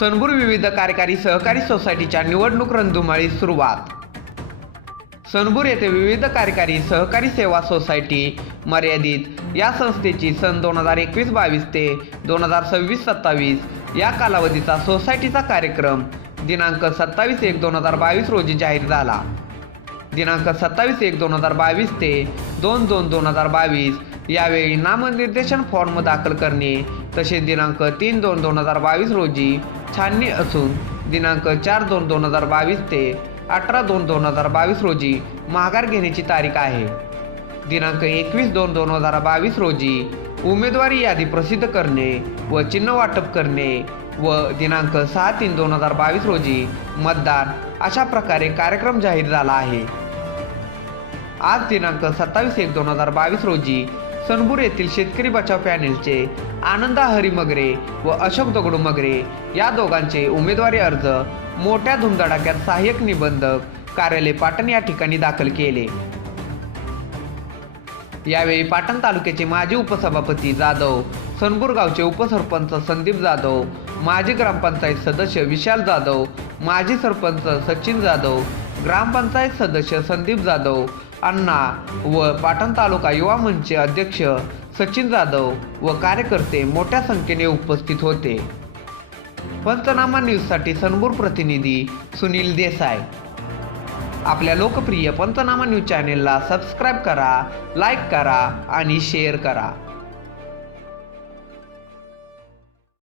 सणबूर विविध कार्यकारी सहकारी सोसायटीच्या निवडणूक रणधुमाळी सुरुवात। सणबूर येथे विविध कार्यकारी सहकारी सेवा सोसायटी मर्यादित या संस्थेची सन 2021-22 ते 2026-27 या कालावधीचा सोसायटीचा कार्यक्रम दिनांक 27/1/2022 रोजी जाहीर झाला। दिनांक 27/1/2022 ते 2/2/2022 यावेळी नामनिर्देशन फॉर्म दाखल करणे तसेच दिनांक 3/2/2022 रोजी छाननी असून दिनांक 4/2/2022 ते 18/2/2022 रोजी माघार घेण्याची तारीख आहे। दिनांक 21/2/2022 रोजी उमेदवारी यादी प्रसिद्ध करणे व चिन्ह वाटप करणे व दिनांक 6/3/2022 रोजी मतदान अशा प्रकारे कार्यक्रम जाहीर झाला आहे। आज दिनांक 27/1/2022 रोजी सणबूर येथील शेतकरी बचाव पॅनेलचे आनंदा हरी मगरे व अशोक दगडू मगरे या दोघांचे उमेदवारी अर्ज मोठ्या धुमधडाक्यात सहाय्यक निबंधक कार्यालय पाटण या ठिकाणी दाखल केले। यावेळी पाटण तालुक्याचे माजी उपसभापती जाधव, सणबूर गावचे उपसरपंच संदीप जाधव, माजी ग्रामपंचायत सदस्य विशाल जाधव, माजी सरपंच सचिन जाधव, ग्रामपंचायत सदस्य संदीप जाधव अण्णा व पाटण तालुका युवा मंचचे अध्यक्ष सचिन जाधव व कार्यकर्ते मोठ्या संख्येने उपस्थित होते। पंचनामा न्यूजसाठी सणबूर प्रतिनिधी सुनील देसाई। आपल्या लोकप्रिय पंचनामा न्यूज चॅनेलला सबस्क्राईब करा, लाईक करा आणि शेअर करा।